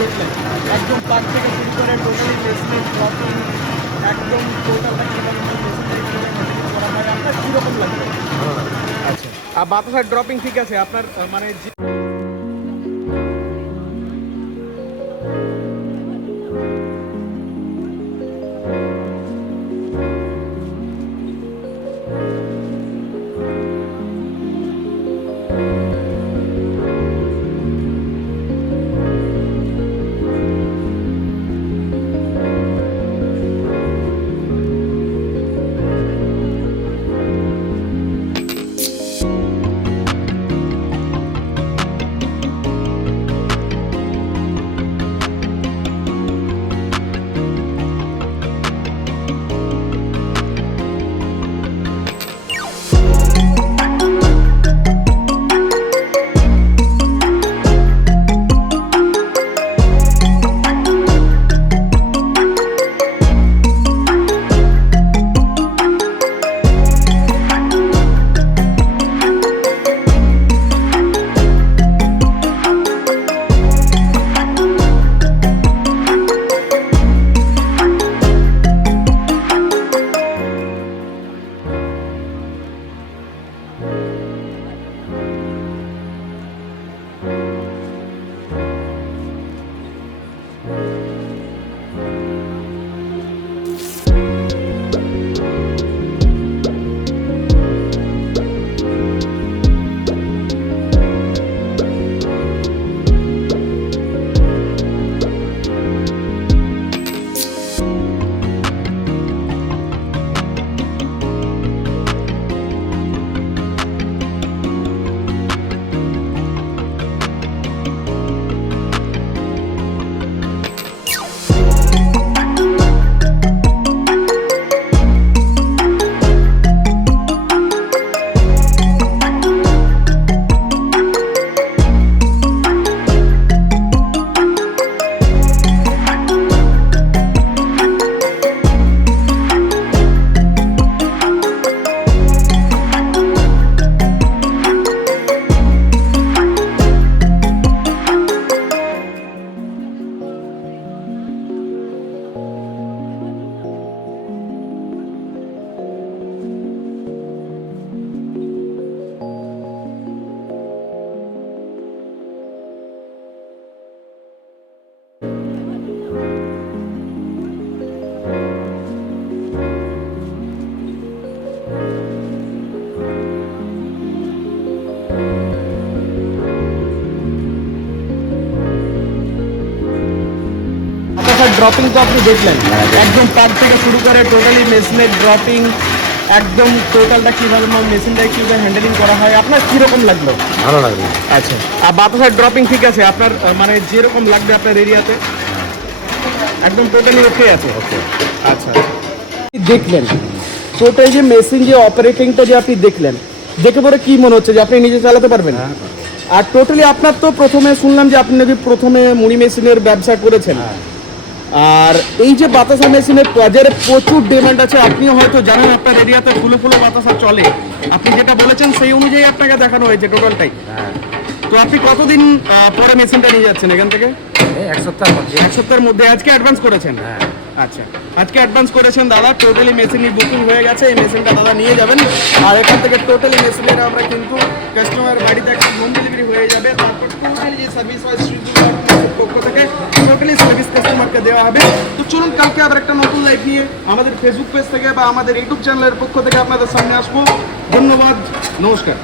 দেখলেন একদম পাক থেকে শুরু করে টোটালি মেশিনের ড্রপিং একদম টোটালটা কীভাবে মেশিনটা করা হয় আপনার কীরকম লাগবে? ভালো লাগে। আচ্ছা, আর বাতাসের ড্রপিং ঠিক আছে আপনার মানে ড্রপিং তো আপনি দেখলেন একদম পাক থেকে শুরু করে টোটালি মেশিনের ড্রপিং একদম টোটালটা কীভাবে মেশিনটাকে কীভাবে হ্যান্ডেলিং করা হয় আপনার কীরকম লাগলো? ভালো লাগবে। আচ্ছা, আর বাতাসের ড্রপিং ঠিক আছে আপনার মানে যেরকম লাগবে আপনার এরিয়াতে একদম টোটালি ওকে আছে? ওকে। আচ্ছা, দেখলেন টোটাল যে মেশিন যে অপারেটিংটা যে আপনি দেখলেন দেখে পরে কি মনে হচ্ছে যে আপনি নিজে চালাতে পারবেন? আর টোটালি আপনার তো প্রথমে শুনলাম যে আপনি নাকি প্রথমে মুড়ি মেশিনের ব্যবসা করেছেন, আর এই যে বাতাসা মেশিনের বাজারে প্রচুর ডিমান্ড আছে, আপনিও হয়তো জানেন আপনার এরিয়াতে ফুলো ফুলো বাতাসা চলে, আপনি যেটা বলেছেন সেই অনুযায়ী আপনাকে দেখানো হয়েছে টোটালটাই। তো আপনি কতদিন পরে মেশিনটা নিয়ে যাচ্ছেন এখান থেকে? এক সপ্তাহের মধ্যে। এক সপ্তাহের মধ্যে আজকে অ্যাডভান্স করেছেন? আচ্ছা, আজকে অ্যাডভান্স করেছেন দাদা, টোটালি মেশিনই বুকিং হয়ে গেছে, এই মেশিনটা দাদা নিয়ে যাবেন। আর এখান থেকে টোটালি মেশিনের আমরা কিন্তু কাস্টমার বাড়িতে একটা হোম ডেলিভারি হয়ে যাবে, তারপর টোটালি যে সার্ভিস হয় পক্ষ থেকে টোটালি সার্ভিস কাস্টমারকে দেওয়া হবে। তো চলুন কালকে আবার একটা নতুন লাইভ নিয়ে আমাদের ফেসবুক পেজ থেকে বা আমাদের ইউটিউব চ্যানেলের পক্ষ থেকে আপনাদের সামনে আসবো। ধন্যবাদ, নমস্কার।